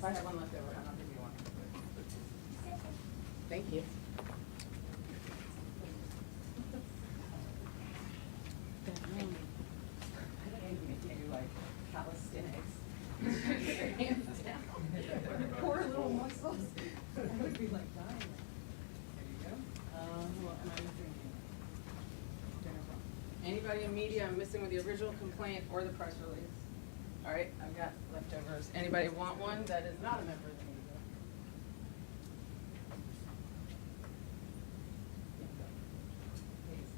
if I have one left over, I'll give you one. Thank you. Poor little muscles. I would be like dying. There you go. Who am I missing? Jennifer. Anybody in media I'm missing with the original complaint or the press release? All right, I've got leftovers. Anybody want one that is not a member of the media? Please.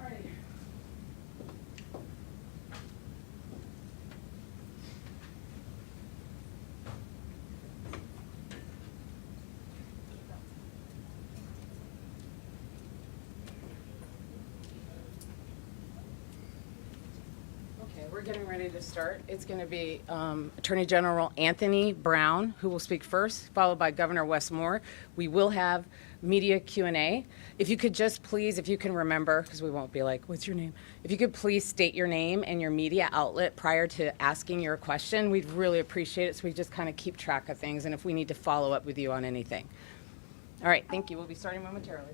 Alrighty. Okay, we're getting ready to start. It's going to be Attorney General Anthony Brown who will speak first, followed by Governor Wes Moore. We will have media Q&A. If you could just please, if you can remember, because we won't be like, what's your name? If you could please state your name and your media outlet prior to asking your question, we'd really appreciate it so we just kind of keep track of things and if we need to follow up with you on anything. All right, thank you. We'll be starting momentarily.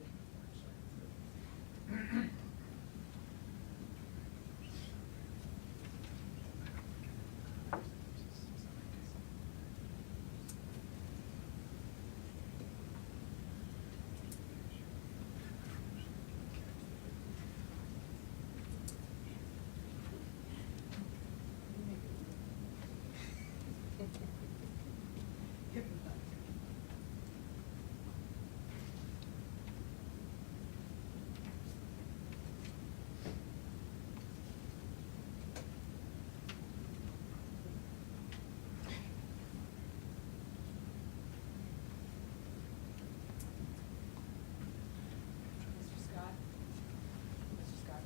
Mr. Scott? Mr. Scott?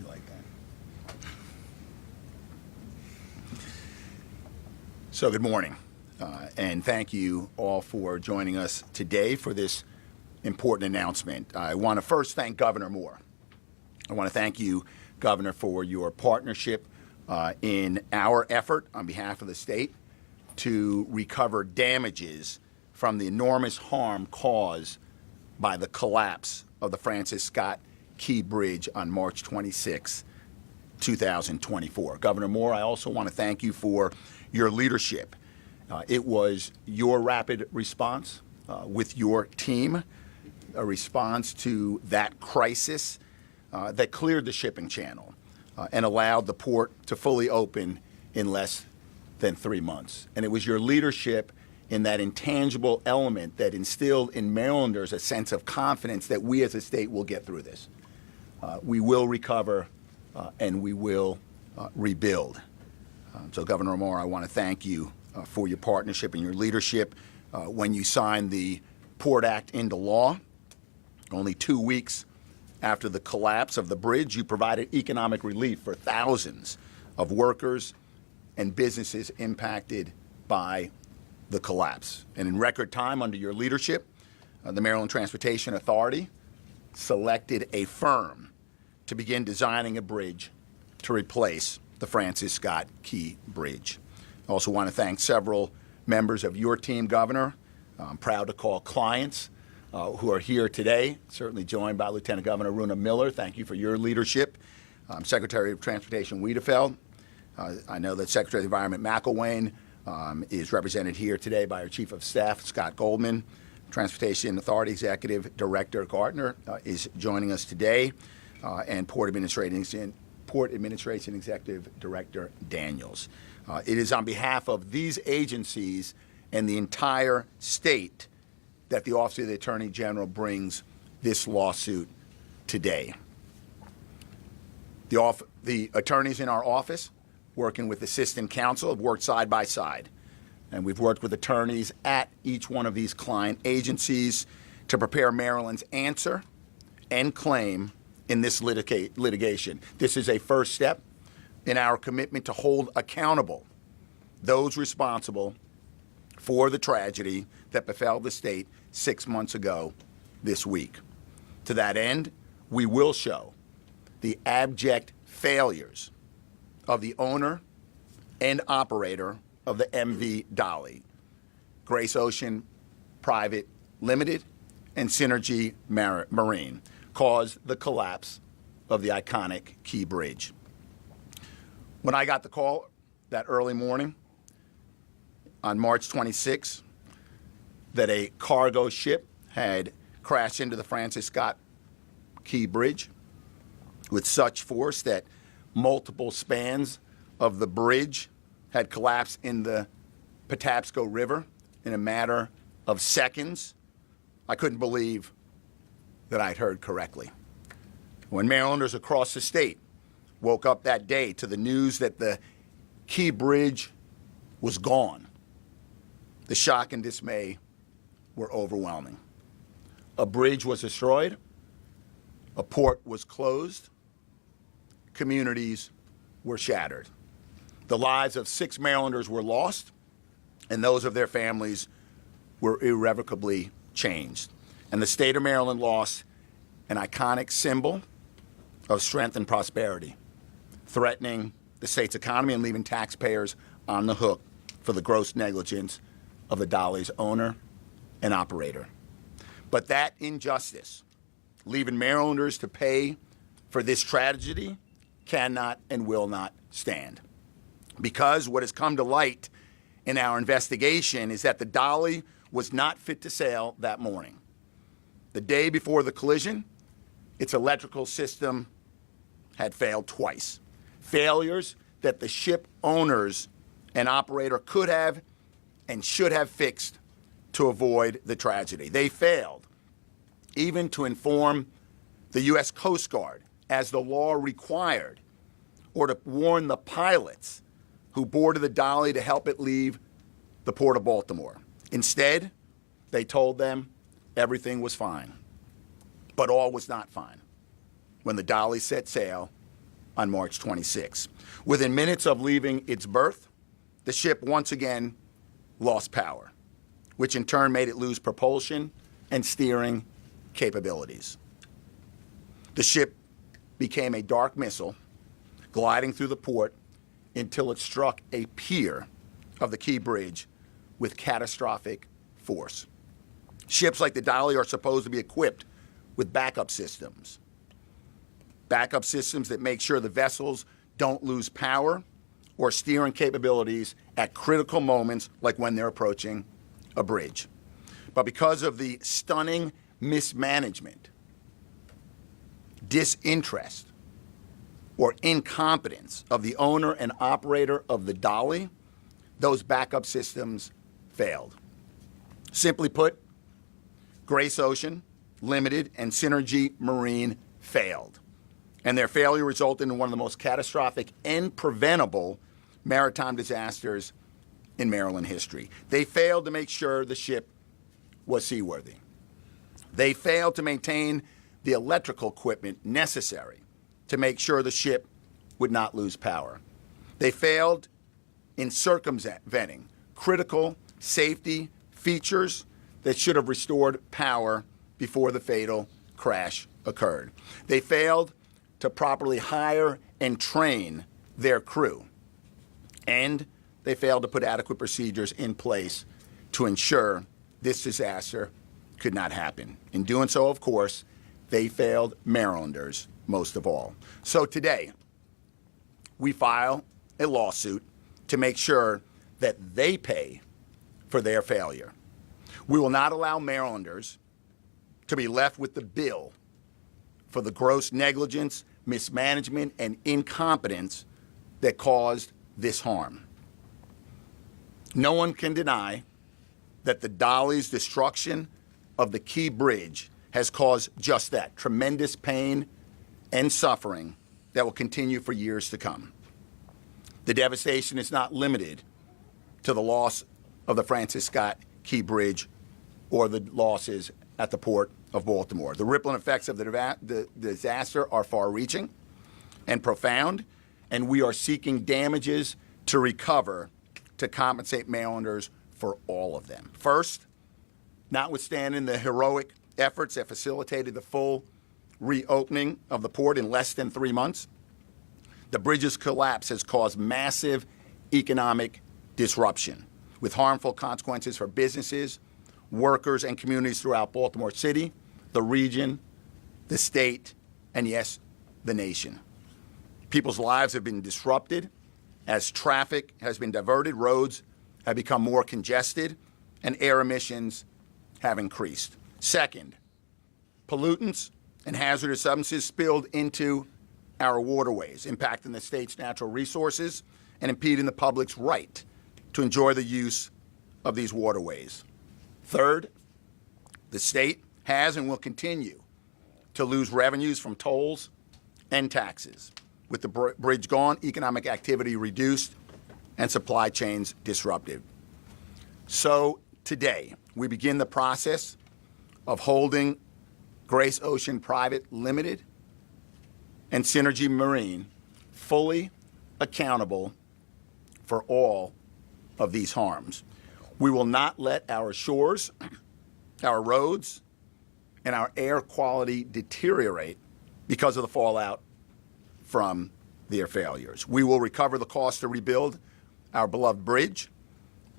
You like that? So good morning, and thank you all for joining us today for this important announcement. I want to first thank Governor Moore. I want to thank you, Governor, for your partnership in our effort on behalf of the state to recover damages from the enormous harm caused by the collapse of the Francis Scott Key Bridge on March 26, 2024. Governor Moore, I also want to thank you for your leadership. It was your rapid response with your team, a response to that crisis that cleared the shipping channel and allowed the port to fully open in less than 3 months. And it was your leadership in that intangible element that instilled in Marylanders a sense of confidence that we as a state will get through this. We will recover and we will rebuild. So Governor Moore, I want to thank you for your partnership and your leadership. When you signed the Port Act into law, only 2 weeks after the collapse of the bridge, you provided economic relief for thousands of workers and businesses impacted by the collapse. And in record time, under your leadership, the Maryland Transportation Authority selected a firm to begin designing a bridge to replace the Francis Scott Key Bridge. I also want to thank several members of your team, Governor. I'm proud to call clients who are here today, certainly joined by Lieutenant Governor Runa Miller. Thank you for your leadership. Secretary of Transportation Wiedefeld. I know that Secretary of the Environment McElwain is represented here today by our Chief of Staff, Scott Goldman. Transportation Authority Executive Director Gardner is joining us today, and Port Administration Executive Director Daniels. It is on behalf of these agencies and the entire state that the Office of the Attorney General brings this lawsuit today. The attorneys in our office, working with assistant counsel, have worked side by side. And we've worked with attorneys at each one of these client agencies to prepare Maryland's answer and claim in this litigation. This is a first step in our commitment to hold accountable those responsible for the tragedy that befell the state 6 months ago this week. To that end, we will show the abject failures of the owner and operator of the MV Dolly, Grace Ocean Private Limited, and Synergy Marine, caused the collapse of the iconic Key Bridge. When I got the call that early morning on March 26 that a cargo ship had crashed into the Francis Scott Key Bridge with such force that multiple spans of the bridge had collapsed in the Patapsco River in a matter of seconds, I couldn't believe that I'd heard correctly. When Marylanders across the state woke up that day to the news that the Key Bridge was gone, the shock and dismay were overwhelming. A bridge was destroyed, a port was closed, communities were shattered. The lives of 6 Marylanders were lost, and those of their families were irrevocably changed. And the state of Maryland lost an iconic symbol of strength and prosperity, threatening the state's economy and leaving taxpayers on the hook for the gross negligence of the Dolly's owner and operator. But that injustice, leaving Marylanders to pay for this tragedy, cannot and will not stand. Because what has come to light in our investigation is that the Dolly was not fit to sail that morning. The day before the collision, its electrical system had failed twice. Failures that the ship owners and operator could have and should have fixed to avoid the tragedy. They failed even to inform the U.S. Coast Guard, as the law required, or to warn the pilots who boarded the Dolly to help it leave the Port of Baltimore. Instead, they told them everything was fine. But all was not fine when the Dolly set sail on March 26. Within minutes of leaving its berth, the ship once again lost power, which in turn made it lose propulsion and steering capabilities. The ship became a dark missile gliding through the port until it struck a pier of the Key Bridge with catastrophic force. Ships like the Dolly are supposed to be equipped with backup systems that make sure the vessels don't lose power or steering capabilities at critical moments like when they're approaching a bridge. But because of the stunning mismanagement, disinterest, or incompetence of the owner and operator of the Dolly, those backup systems failed. Simply put, Grace Ocean Limited and Synergy Marine failed. And their failure resulted in one of the most catastrophic and preventable maritime disasters in Maryland history. They failed to make sure the ship was seaworthy. They failed to maintain the electrical equipment necessary to make sure the ship would not lose power. They failed in circumventing critical safety features that should have restored power before the fatal crash occurred. They failed to properly hire and train their crew, and they failed to put adequate procedures in place to ensure this disaster could not happen. In doing so, of course, they failed Marylanders most of all. So today, we file a lawsuit to make sure that they pay for their failure. We will not allow Marylanders to be left with the bill for the gross negligence, mismanagement, and incompetence that caused this harm. No one can deny that the Dolly's destruction of the Key Bridge has caused just that, tremendous pain and suffering that will continue for years to come. The devastation is not limited to the loss of the Francis Scott Key Bridge or the losses at the Port of Baltimore. The rippling effects of the disaster are far-reaching and profound, and we are seeking damages to recover to compensate Marylanders for all of them. First, notwithstanding the heroic efforts that facilitated the full reopening of the port in less than 3 months, the bridge's collapse has caused massive economic disruption with harmful consequences for businesses, workers, and communities throughout Baltimore City, the region, the state, and yes, the nation. People's lives have been disrupted as traffic has been diverted, roads have become more congested, and air emissions have increased. Second, pollutants and hazardous substances spilled into our waterways, impacting the state's natural resources and impeding the public's right to enjoy the use of these waterways. Third, the state has and will continue to lose revenues from tolls and taxes. With the bridge gone, economic activity reduced, and supply chains disrupted. So today, we begin the process of holding Grace Ocean Private Limited and Synergy Marine fully accountable for all of these harms. We will not let our shores, our roads, and our air quality deteriorate because of the fallout from their failures. We will recover the cost to rebuild our beloved bridge,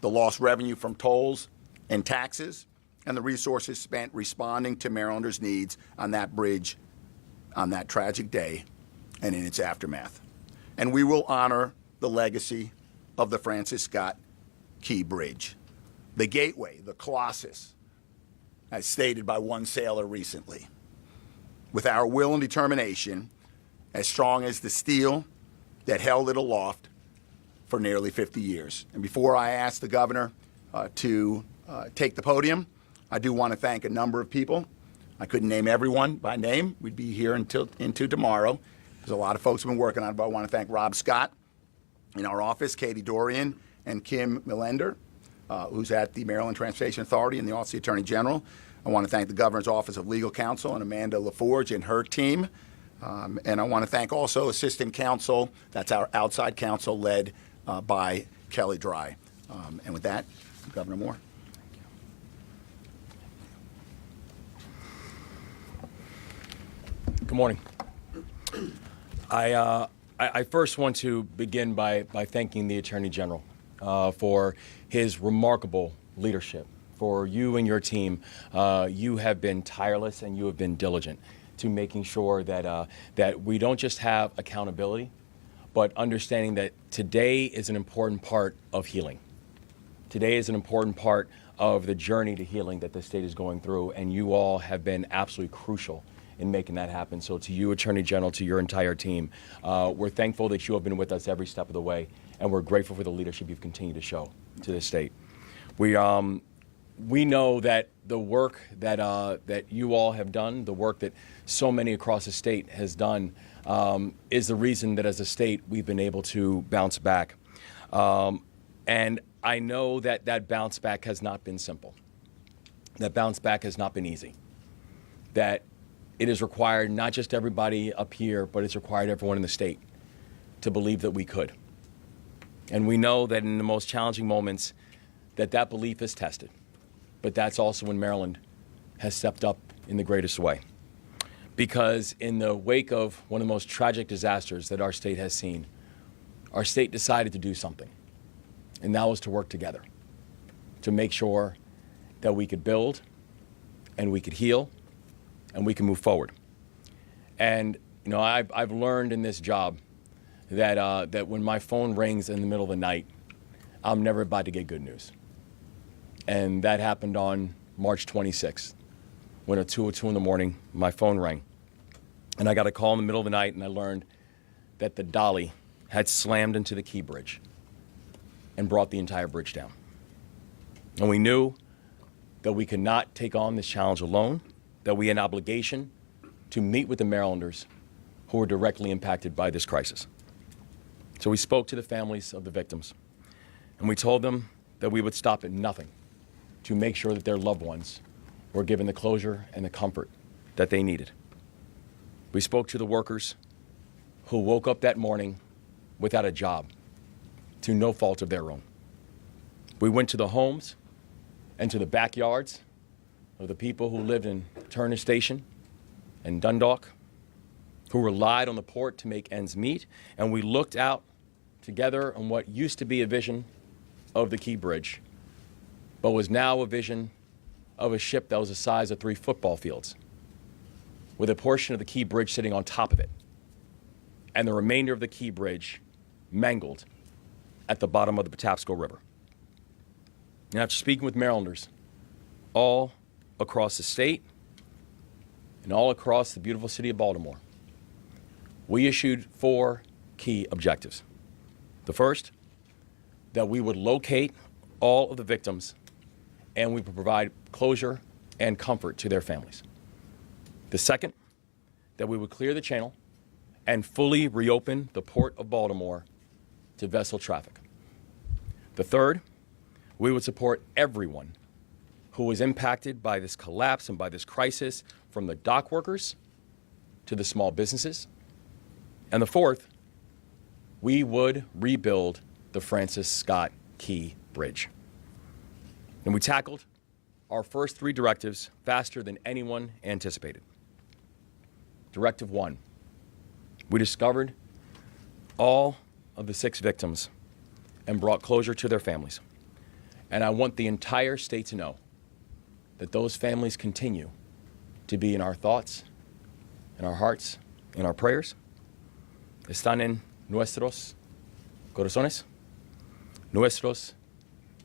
the lost revenue from tolls and taxes, and the resources spent responding to Marylanders' needs on that bridge on that tragic day and in its aftermath. And we will honor the legacy of the Francis Scott Key Bridge, the gateway, the Colossus, as stated by one sailor recently. With our will and determination, as strong as the steel that held it aloft for nearly 50 years. And before I ask the governor to take the podium, I do want to thank a number of people. I couldn't name everyone by name. We'd be here into tomorrow. There's a lot of folks who have been working on it, but I want to thank Rob Scott in our office, Katie Dorian, and Kim Millender, who's at the Maryland Transportation Authority and the Office of the Attorney General. I want to thank the Governor's Office of Legal Counsel and Amanda LaForge and her team. And I want to thank also Assistant Counsel, that's our outside counsel led by Kelly Dry. And with that, Governor Moore. Good morning. I first want to begin by thanking the Attorney General for his remarkable leadership. For you and your team, you have been tireless and you have been diligent to making sure that we don't just have accountability, but understanding that today is an important part of healing. Today is an important part of the journey to healing that the state is going through, and you all have been absolutely crucial in making that happen. So to you, Attorney General, to your entire team, we're thankful that you have been with us every step of the way, and we're grateful for the leadership you've continued to show to the state. We know that the work that you all have done, the work that so many across the state has done, is the reason that as a state we've been able to bounce back. And I know that that bounce back has not been simple. That bounce back has not been easy. That it has required not just everybody up here, but it's required everyone in the state to believe that we could. And we know that in the most challenging moments that belief is tested. But that's also when Maryland has stepped up in the greatest way. Because in the wake of one of the most tragic disasters that our state has seen, our state decided to do something. And that was to work together to make sure that we could build and we could heal and we can move forward. And you know, I've learned in this job that when my phone rings in the middle of the night, I'm never about to get good news. And that happened on March 26th, when at 2:02 in the morning, my phone rang. And I got a call in the middle of the night, and I learned that the dolly had slammed into the Key Bridge and brought the entire bridge down. And we knew that we could not take on this challenge alone, that we had an obligation to meet with the Marylanders who were directly impacted by this crisis. So we spoke to the families of the victims, and we told them that we would stop at nothing to make sure that their loved ones were given the closure and the comfort that they needed. We spoke to the workers who woke up that morning without a job, to no fault of their own. We went to the homes and to the backyards of the people who lived in Turner Station and Dundalk, who relied on the port to make ends meet, and we looked out together on what used to be a vision of the Key Bridge, but was now a vision of a ship that was the size of 3 football fields, with a portion of the Key Bridge sitting on top of it, and the remainder of the Key Bridge mangled at the bottom of the Patapsco River. And after speaking with Marylanders all across the state and all across the beautiful city of Baltimore, we issued 4 key objectives. The first, that we would locate all of the victims and we would provide closure and comfort to their families. The second, that we would clear the channel and fully reopen the Port of Baltimore to vessel traffic. The third, we would support everyone who was impacted by this collapse and by this crisis, from the dock workers to the small businesses. And the fourth, we would rebuild the Francis Scott Key Bridge. And we tackled our first 3 directives faster than anyone anticipated. Directive 1, we discovered all of the 6 victims and brought closure to their families. And I want the entire state to know that those families continue to be in our thoughts, in our hearts, in our prayers. Están en nuestros corazones, nuestros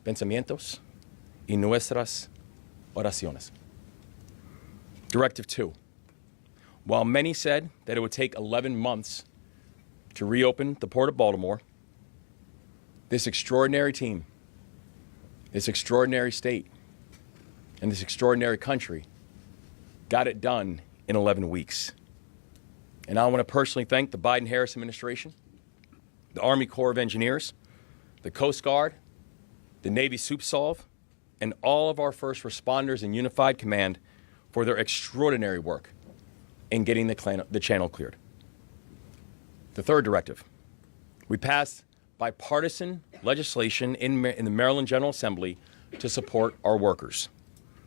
pensamientos, y nuestras oraciones. Directive 2. While many said that it would take 11 months to reopen the Port of Baltimore, this extraordinary team, this extraordinary state, and this extraordinary country got it done in 11 weeks. And I want to personally thank the Biden-Harris administration, the Army Corps of Engineers, the Coast Guard, the Navy SUPSOLV, and all of our first responders in Unified Command for their extraordinary work in getting the channel cleared. The third directive, we passed bipartisan legislation in the Maryland General Assembly to support our workers.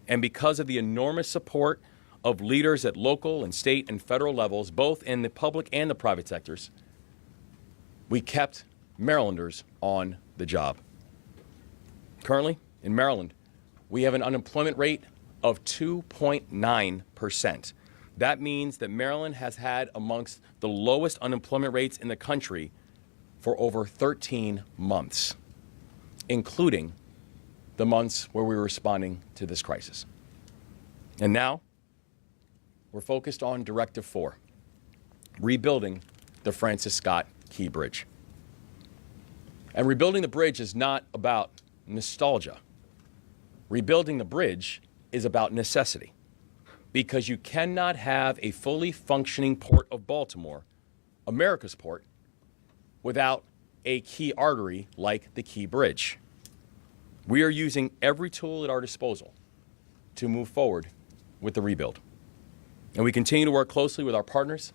And because of the enormous support of leaders at local and state and federal levels, both in the public and the private sectors, we kept Marylanders on the job. Currently, in Maryland, we have an unemployment rate of 2.9%. That means that Maryland has had amongst the lowest unemployment rates in the country for over 13 months, including the months where we were responding to this crisis. And now, we're focused on Directive 4, rebuilding the Francis Scott Key Bridge. And rebuilding the bridge is not about nostalgia. Rebuilding the bridge is about necessity, because you cannot have a fully functioning Port of Baltimore, America's port, without a key artery like the Key Bridge. We are using every tool at our disposal to move forward with the rebuild. And we continue to work closely with our partners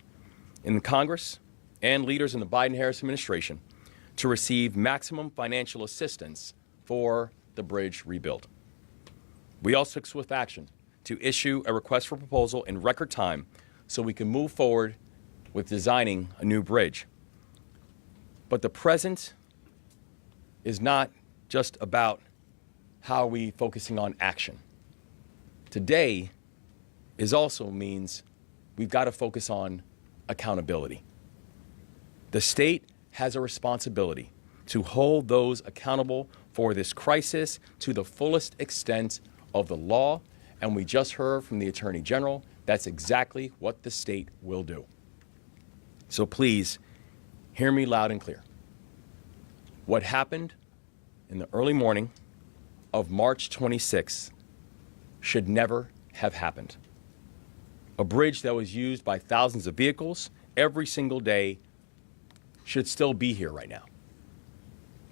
in the Congress and leaders in the Biden-Harris administration to receive maximum financial assistance for the bridge rebuild. We also took swift action to issue a request for proposal in record time so we can move forward with designing a new bridge. But the present is not just about how are we focusing on action. Today is also means we've got to focus on accountability. The state has a responsibility to hold those accountable for this crisis to the fullest extent of the law, and we just heard from the Attorney General that's exactly what the state will do. So please, hear me loud and clear. What happened in the early morning of March 26th should never have happened. A bridge that was used by thousands of vehicles every single day should still be here right now.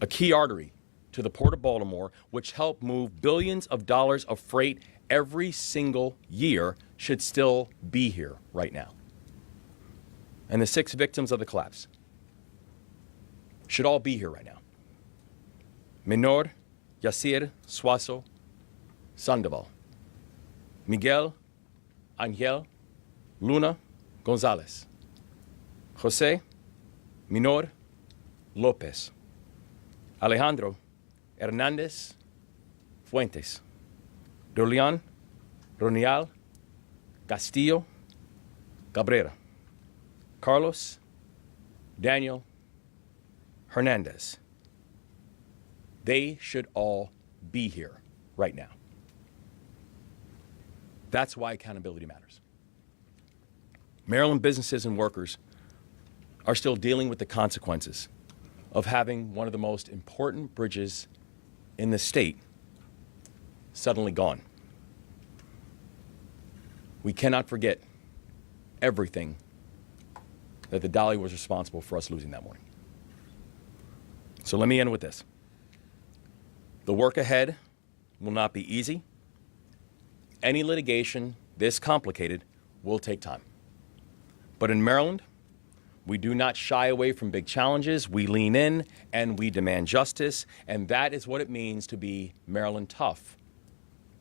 A key artery to the Port of Baltimore, which helped move billions of dollars of freight every single year, should still be here right now. And the 6 victims of the collapse should all be here right now. Menor Yacir Suazo Sandoval, Miguel Angel Luna Gonzalez, Jose Minor Lopez, Alejandro Hernandez Fuentes, Dolian Ronial Castillo Cabrera, Carlos Daniel Hernandez. They should all be here right now. That's why accountability matters. Maryland businesses and workers are still dealing with the consequences of having one of the most important bridges in the state suddenly gone. We cannot forget everything that the Dali was responsible for us losing that morning. So let me end with this. The work ahead will not be easy. Any litigation this complicated will take time. But in Maryland, we do not shy away from big challenges. We lean in and we demand justice. And that is what it means to be Maryland tough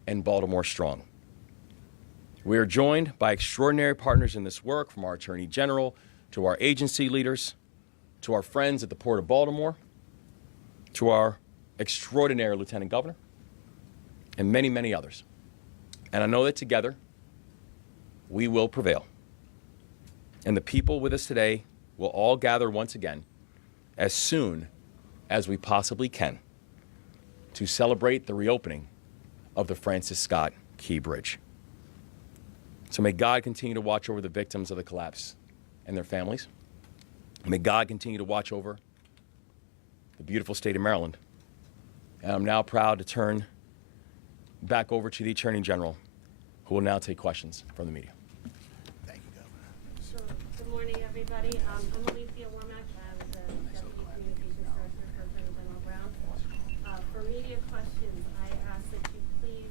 and Baltimore strong. We are joined by extraordinary partners in this work, from our Attorney General to our agency leaders, to our friends at the Port of Baltimore, to our extraordinary Lieutenant Governor, and many, many others. And I know that together we will prevail. And the people with us today will all gather once again as soon as we possibly can to celebrate the reopening of the Francis Scott Key Bridge. So may God continue to watch over the victims of the collapse and their families. May God continue to watch over the beautiful state of Maryland. And I'm now proud to turn back over to the Attorney General, who will now take questions from the media. Thank you, Governor. Sure. Good morning, everybody. I'm Alicia Womack. I'm the Deputy Communications Director for Attorney General Brown. For media questions, I ask that you please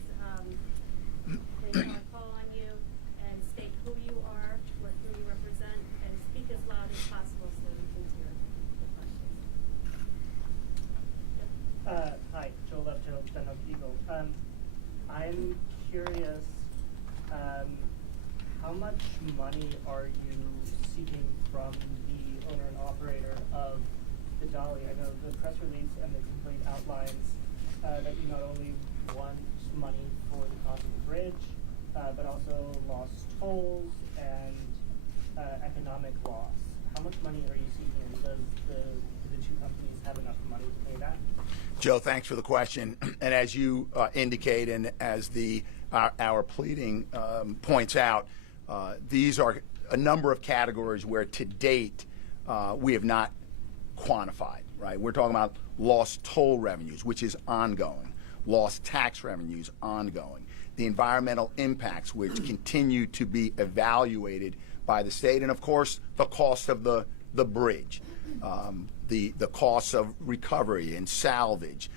place our call on you and state who you are, who you represent, and speak as loud as possible so we can hear the questions. Hi, Joel Upjoe, Gun Oak Eagle. I'm curious, how much money are you seeking from the owner and operator of the Dali? I know the press release and the complaint outlines that you not only want money for the cost of the bridge, but also lost tolls and economic loss. How much money are you seeking, and do the two companies have enough money to pay that? Joe, thanks for the question. And as you indicate, and as our pleading points out, these are a number of categories where to date we have not quantified, right? We're talking about lost toll revenues, which is ongoing, lost tax revenues, ongoing, the environmental impacts, which continue to be evaluated by the state, and of course the cost of the bridge, the costs of recovery and salvage,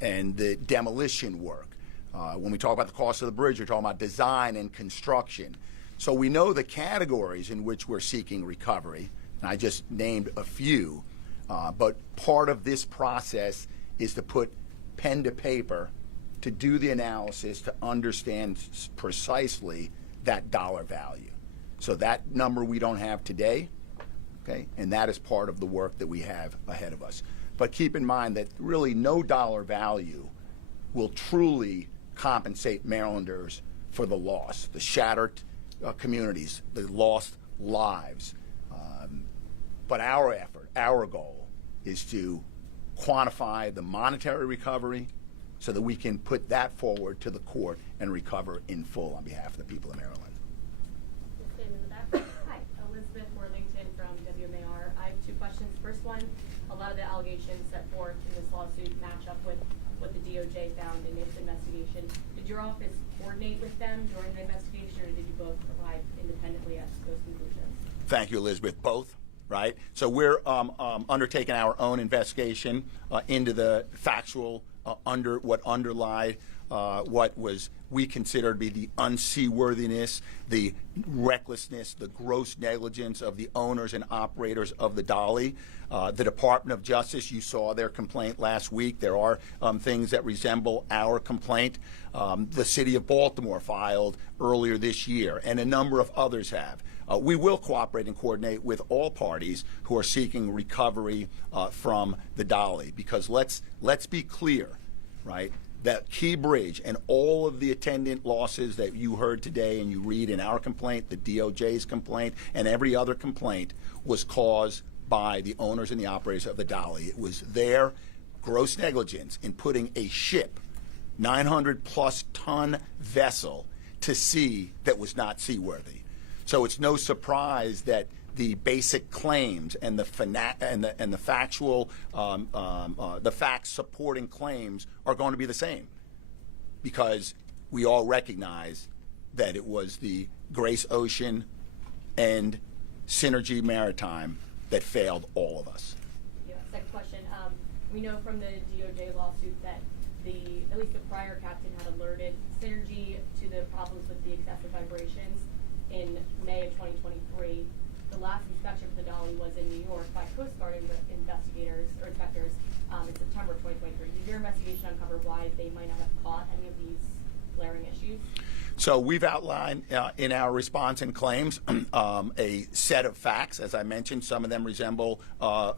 and the demolition work. When we talk about the cost of the bridge, we're talking about design and construction. So we know the categories in which we're seeking recovery, and I just named a few, But part of this process is to put pen to paper to do the analysis to understand precisely that dollar value. So that number we don't have today, okay, and that is part of the work that we have ahead of us. But keep in mind that really no dollar value will truly compensate Marylanders for the loss, the shattered communities, the lost lives. But our effort, our goal, is to quantify the monetary recovery so that we can put that forward to the court and recover in full on behalf of the people of Maryland. Stand in the back. Hi, Elizabeth Worthington from WMAR. I have two questions. First one, a lot of the allegations set forth in this lawsuit match up with what the DOJ found in its investigation. Did your office coordinate with them during the investigation, or did you both arrive independently at those conclusions? Thank you, Elizabeth. Both, right? So we're undertaking our own investigation into the factual what underlie what was we consider to be the unseaworthiness, the recklessness, the gross negligence of the owners and operators of the Dolly. The Department of Justice, you saw their complaint last week. There are things that resemble our complaint. The City of Baltimore filed earlier this year, and a number of others have. We will cooperate and coordinate with all parties who are seeking recovery from the Dolly, because let's be clear, right? That Key Bridge and all of the attendant losses that you heard today and you read in our complaint, the DOJ's complaint, and every other complaint was caused by the owners and the operators of the Dolly. It was their gross negligence in putting a ship, 900-plus ton vessel, to sea that was not seaworthy. So it's no surprise that the basic claims and the factual, the facts supporting claims are going to be the same, because we all recognize that it was the Grace Ocean and Synergy Maritime that failed all of us. Yeah. Second question. We know from the DOJ lawsuit that at least the prior captain had alerted Synergy to the problems with the excessive vibrations in May of 2023. The last inspection for the Dolly was in New York by Coast Guard investigators or inspectors in September of 2023. Did your investigation uncover why they might not have caught any of these glaring issues? So we've outlined in our response and claims a set of facts. As I mentioned, some of them resemble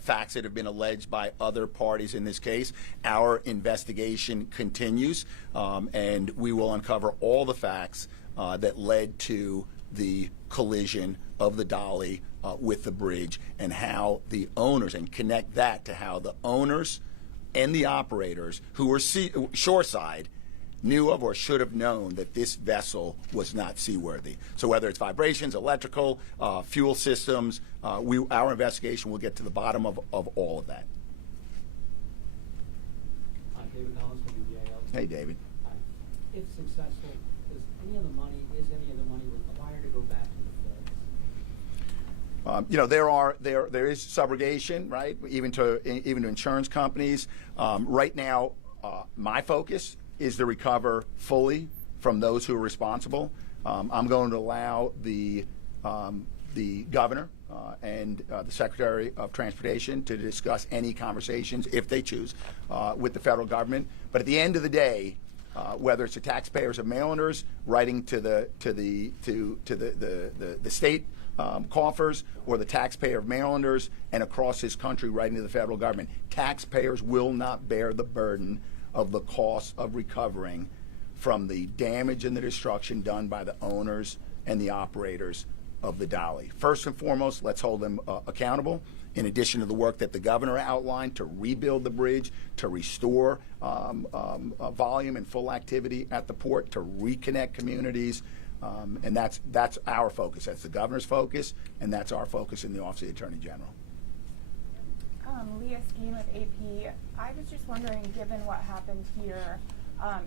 facts that have been alleged by other parties in this case. Our investigation continues, and we will uncover all the facts that led to the collision of the Dolly with the bridge, and how the owners, and connect that to how the owners and the operators who were shoreside knew of or should have known that this vessel was not seaworthy. So whether it's vibrations, electrical, fuel systems, our investigation will get to the bottom of all of that. David Collins from UBIL. Hey, David. If successful, is any of the money required to go back to the feds? There is subrogation, right? Even to insurance companies. Right now, my focus is to recover fully from those who are responsible. I'm going to allow the governor and the Secretary of Transportation to discuss any conversations, if they choose, with the federal government. But at the end of the day, whether it's the taxpayers of Marylanders writing to the state coffers, or the taxpayer of Marylanders and across this country writing to the federal government, taxpayers will not bear the burden of the cost of recovering from the damage and the destruction done by the owners and the operators of the Dolly. First and foremost, let's hold them accountable. In addition to the work that the governor outlined to rebuild the bridge, to restore volume and full activity at the port, to reconnect communities, and that's our focus. That's the governor's focus, and that's our focus in the Office of the Attorney General. Leah Skeen with AP. I was just wondering, given what happened here,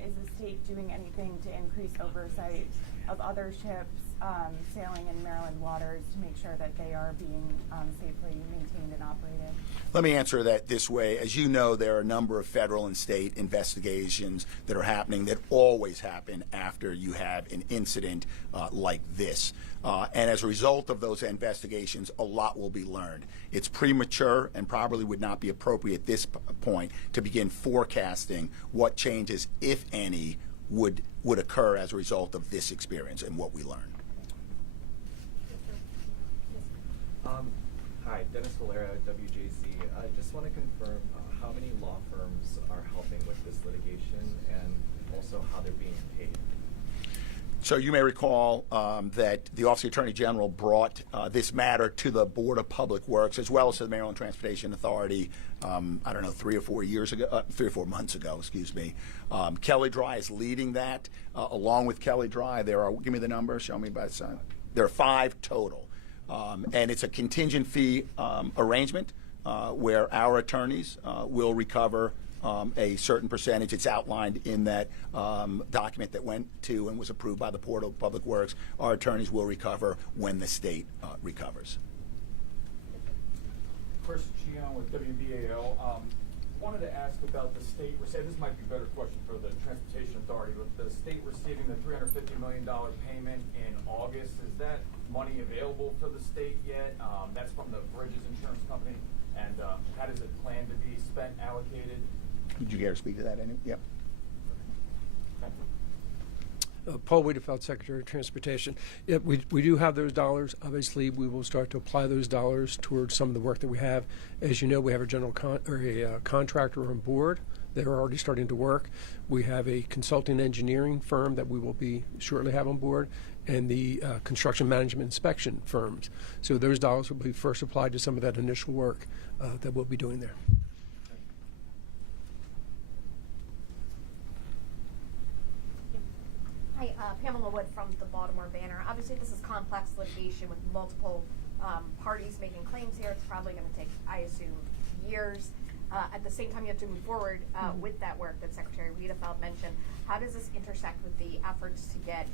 is the state doing anything to increase oversight of other ships sailing in Maryland waters to make sure that they are being safely maintained and operated? Let me answer that this way. As you know, there are a number of federal and state investigations that are happening that always happen after you have an incident like this. And as a result of those investigations, a lot will be learned. It's premature and probably would not be appropriate at this point to begin forecasting what changes, if any, would occur as a result of this experience and what we learned. Hi, Dennis Valera, WJZ. I just want to confirm how many law firms are helping with this litigation and also how they're being paid. So you may recall that the Office of the Attorney General brought this matter to the Board of Public Works as well as to the Maryland Transportation Authority, 3 or 4 months ago, excuse me. Kelly Dry is leading that. Along with Kelly Dry, there are, give me the number, show me by the sign. There are 5 total. And it's a contingent fee arrangement where our attorneys will recover a certain percentage. It's outlined in that document that went to and was approved by the Board of Public Works. Our attorneys will recover when the state recovers. Chris Gian with WBAL. Wanted to ask about the state. This might be a better question for the Transportation Authority, but the state receiving the $350 million payment in August, is that money available for the state yet? That's from the Bridges Insurance Company. And how does it plan to be spent, allocated? Would you care to speak to that? Yep. Thank you. Paul Wiedefeld, Secretary of Transportation. Yeah, we do have those dollars. Obviously, we will start to apply those dollars towards some of the work that we have. As you know, we have a general contractor on board. They're already starting to work. We have a consulting engineering firm that we will be shortly have on board, and the construction management inspection firms. So those dollars will be first applied to some of that initial work that we'll be doing there. Hi, Pamela Wood from the Baltimore Banner. Obviously, this is complex litigation with multiple parties making claims here. It's probably going to take, I assume, years. At the same time, you have to move forward with that work that Secretary Wiedefeld mentioned. How does this intersect with the efforts to get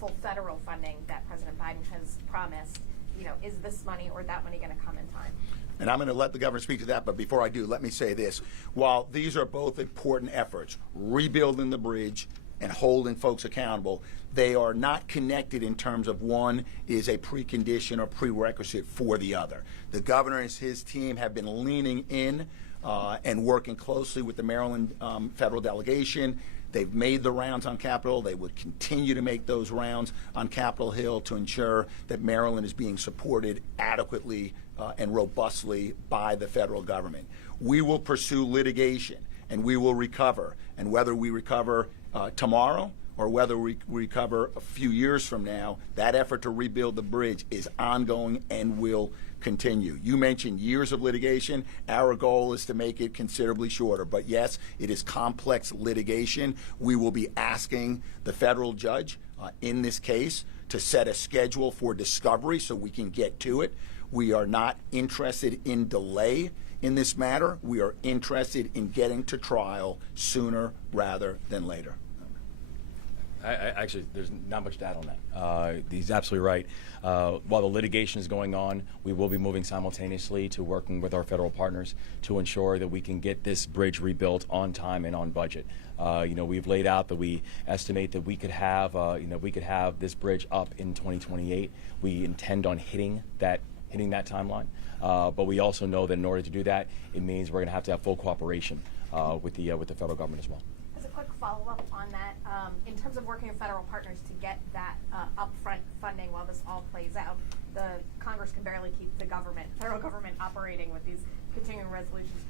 full federal funding that President Biden has promised? You know, is this money or that money going to come in time? And I'm going to let the governor speak to that, but before I do, let me say this. While these are both important efforts, rebuilding the bridge and holding folks accountable, they are not connected in terms of one is a precondition or prerequisite for the other. The governor and his team have been leaning in and working closely with the Maryland federal delegation. They've made the rounds on Capitol. They would continue to make those rounds on Capitol Hill to ensure that Maryland is being supported adequately and robustly by the federal government. We will pursue litigation and we will recover. And whether we recover tomorrow or whether we recover a few years from now, that effort to rebuild the bridge is ongoing and will continue. You mentioned years of litigation. Our goal is to make it considerably shorter. But yes, it is complex litigation. We will be asking the federal judge in this case to set a schedule for discovery so we can get to it. We are not interested in delay in this matter. We are interested in getting to trial sooner rather than later. Actually, there's not much to add on that. He's absolutely right. While the litigation is going on, we will be moving simultaneously to working with our federal partners to ensure that we can get this bridge rebuilt on time and on budget. We've laid out that we estimate that we could have, this bridge up in 2028. We intend on hitting that timeline, but we also know that in order to do that, it means we're going to have full cooperation with the federal government as well. As a quick follow-up on that, in terms of working with federal partners to get that upfront funding while this all plays out, the Congress can barely keep the federal government operating with these continuing resolutions.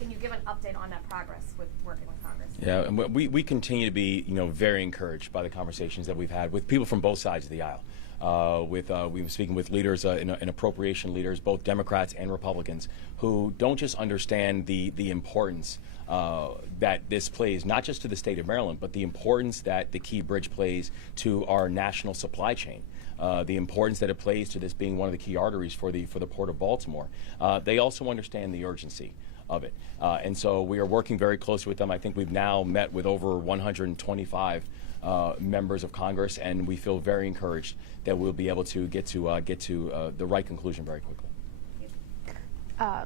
Can you give an update on that progress with working with Congress? Yeah, and we continue to be very encouraged by the conversations that we've had with people from both sides of the aisle. We've been speaking with leaders and appropriation leaders, both Democrats and Republicans, who don't just understand the importance that this plays, not just to the state of Maryland, but the importance that the Key Bridge plays to our national supply chain. The importance that it plays to this being one of the key arteries for the Port of Baltimore. They also understand the urgency of it. And so we are working very closely with them. I think we've now met with over 125 members of Congress, and we feel very encouraged that we'll be able to get to the right conclusion very quickly.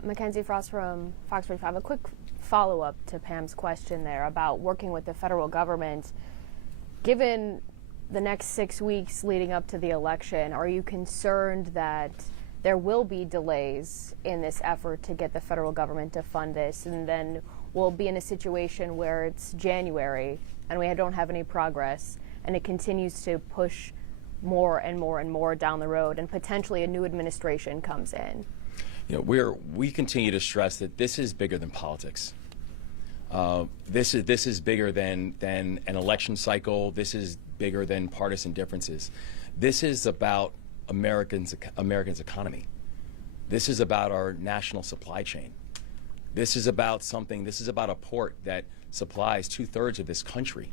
Mackenzie Frost from Fox 45. A quick follow-up to Pam's question there about working with the federal government. Given the next 6 weeks leading up to the election, are you concerned that there will be delays in this effort to get the federal government to fund this, and then we'll be in a situation where it's January and we don't have any progress, and it continues to push more and more and more down the road, and potentially a new administration comes in? You know, we continue to stress that this is bigger than politics. This is bigger than an election cycle. This is bigger than partisan differences. This is about Americans' economy. This is about our national supply chain. This is about a port that supplies 2/3 of this country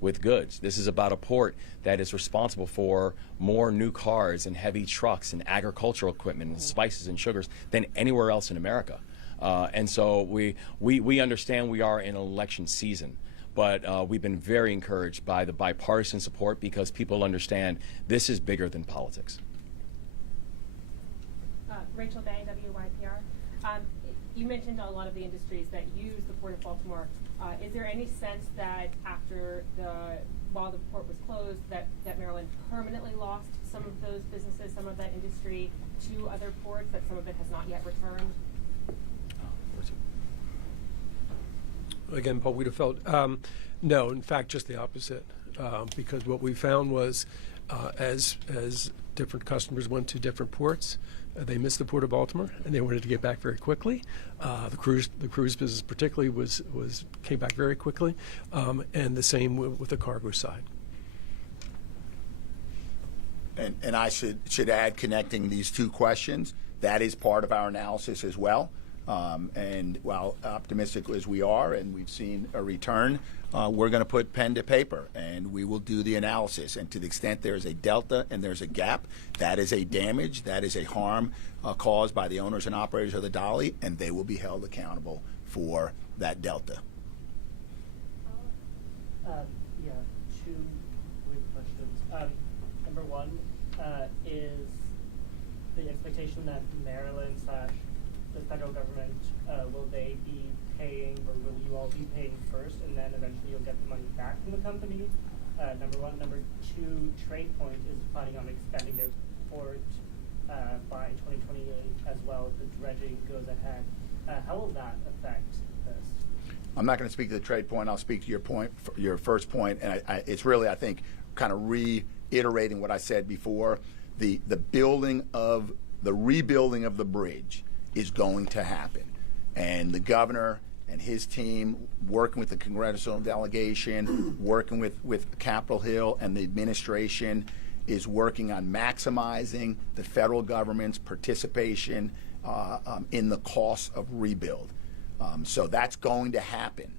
with goods. This is about a port that is responsible for more new cars and heavy trucks and agricultural equipment and spices and sugars than anywhere else in America. And so we understand we are in an election season, but we've been very encouraged by the bipartisan support because people understand this is bigger than politics. Rachel Bay, WYPR. You mentioned a lot of the industries that use the Port of Baltimore. Is there any sense that while the port was closed, that Maryland permanently lost some of those businesses, some of that industry to other ports, that some of it has not yet returned? Again, Paul Wiedefeld. No, in fact, just the opposite. Because what we found was as different customers went to different ports, they missed the Port of Baltimore, and they wanted to get back very quickly. The cruise business particularly came back very quickly, and the same with the cargo side. And I should add, connecting these two questions, that is part of our analysis as well. And while optimistic as we are, and we've seen a return, we're going to put pen to paper, and we will do the analysis. And to the extent there is a delta and there's a gap, that is a damage, that is a harm caused by the owners and operators of the Dolly, and they will be held accountable for that delta. Yeah, two quick questions. Number one is the expectation that Maryland / the federal government, will they be paying, or will you all be paying first, and then eventually you'll get the money back from the company? Number one. Number two, TradePoint is planning on expanding their port by 2028 as well if the dredging goes ahead. How will that affect this? I'm not going to speak to the TradePoint. I'll speak to your first point, and it's really, I think, kind of reiterating what I said before. The rebuilding of the bridge is going to happen, and the governor and his team, working with the congressional delegation, working with Capitol Hill and the administration, is working on maximizing the federal government's participation in the cost of rebuild. So that's going to happen,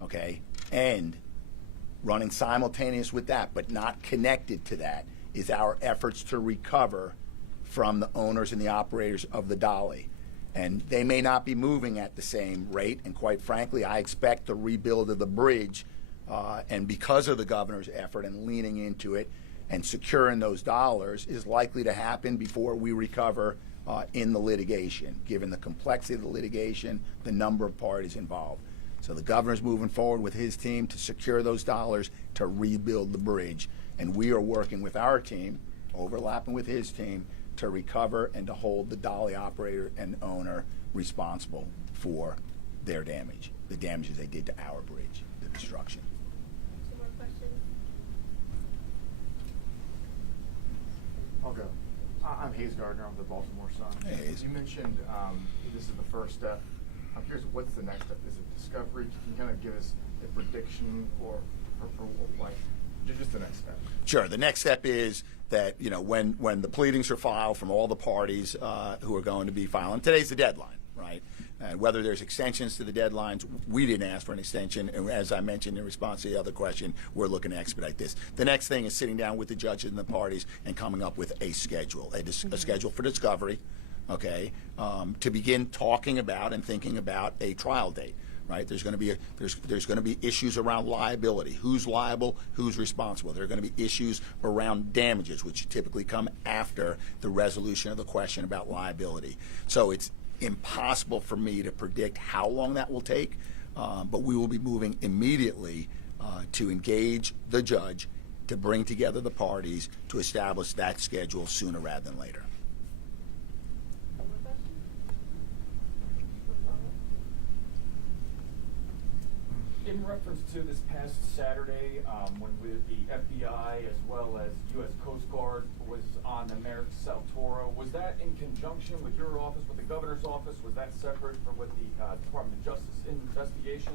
okay? And running simultaneous with that, but not connected to that, is our efforts to recover from the owners and the operators of the Dolly. And they may not be moving at the same rate, and quite frankly, I expect the rebuild of the bridge, and because of the governor's effort and leaning into it and securing those dollars, is likely to happen before we recover in the litigation, given the complexity of the litigation, the number of parties involved. So the governor's moving forward with his team to secure those dollars to rebuild the bridge, and we are working with our team, overlapping with his team, to recover and to hold the Dolly operator and owner responsible for their damage, the damages they did to our bridge, the destruction. Two more questions. I'll go. I'm Hayes Gardner. I'm the Baltimore Sun. Hey, Hayes. You mentioned this is the first step. I'm curious, what's the next step? Is it discovery? Can you kind of give us a prediction or like just the next step? Sure. The next step is that, you know, when the pleadings are filed from all the parties who are going to be filing, today's the deadline, right? And whether there's extensions to the deadlines, we didn't ask for an extension. And as I mentioned in response to the other question, we're looking to expedite this. The next thing is sitting down with the judges and the parties and coming up with a schedule, a schedule for discovery, okay, to begin talking about and thinking about a trial date. right? There's going to be issues around liability. Who's liable? Who's responsible? There are going to be issues around damages, which typically come after the resolution of the question about liability. So it's impossible for me to predict how long that will take, but we will be moving immediately to engage the judge to bring together the parties to establish that schedule sooner rather than later. In reference to this past Saturday, when the FBI as well as U.S. Coast Guard was on the Merrick South Toro, was that in conjunction with your office, with the governor's office? Was that separate from with the Department of Justice investigation?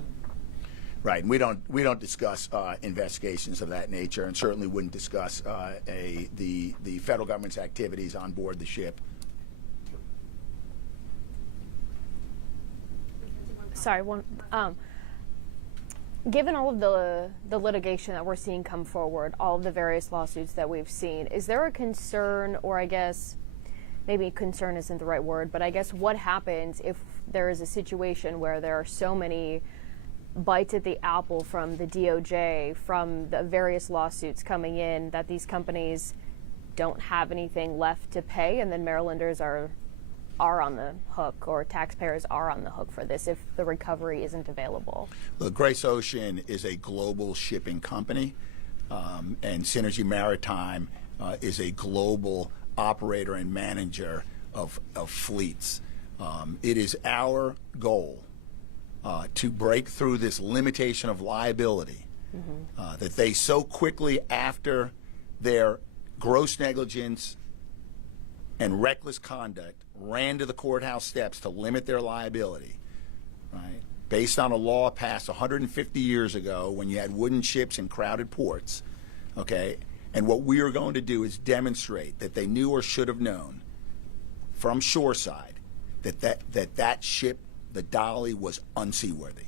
Right, and we don't discuss investigations of that nature, and certainly wouldn't discuss the federal government's activities on board the ship. Sorry, given all of the litigation that we're seeing come forward, all of the various lawsuits that we've seen, is there a concern, or I guess maybe concern isn't the right word, but I guess what happens if there is a situation where there are so many bites at the apple from the DOJ, from the various lawsuits coming in, that these companies don't have anything left to pay, and then Marylanders are on the hook, or taxpayers are on the hook for this if the recovery isn't available? Look, Grace Ocean is a global shipping company, and Synergy Maritime is a global operator and manager of fleets. It is our goal to break through this limitation of liability that they so quickly, after their gross negligence and reckless conduct, ran to the courthouse steps to limit their liability, right? Based on a law passed 150 years ago when you had wooden ships in crowded ports, okay? And what we are going to do is demonstrate that they knew or should have known from shoreside that ship, the Dolly, was unseaworthy.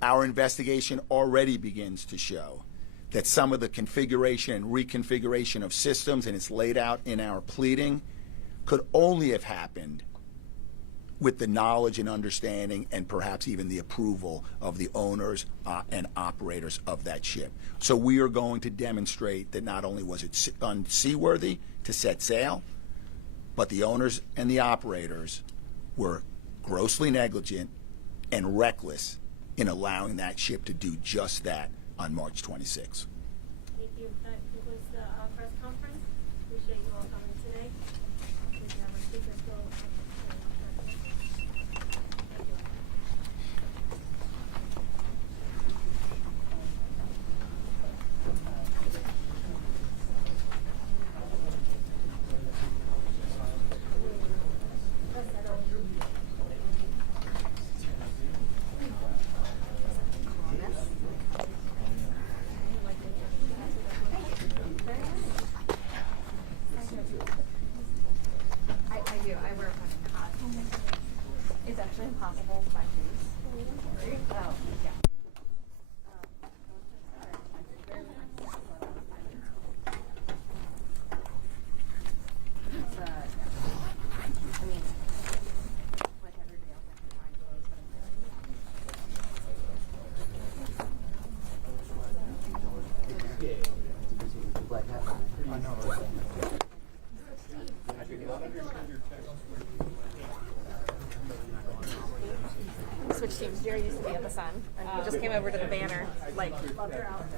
Our investigation already begins to show that some of the configuration and reconfiguration of systems, and it's laid out in our pleading, could only have happened with the knowledge and understanding and perhaps even the approval of the owners and operators of that ship. So we are going to demonstrate that not only was it unseaworthy to set sail, but the owners and the operators were grossly negligent and reckless in allowing that ship to do just that on March 26th. Thank you. That concludes the press conference. Appreciate you all coming today. We have our speakers go. It's actually impossible to find shoes. Oh, yeah. Switch teams. Jerry used to be at the Sun, and he just came over to the Banner like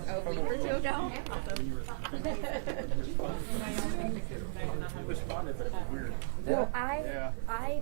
a week or two ago. Well, I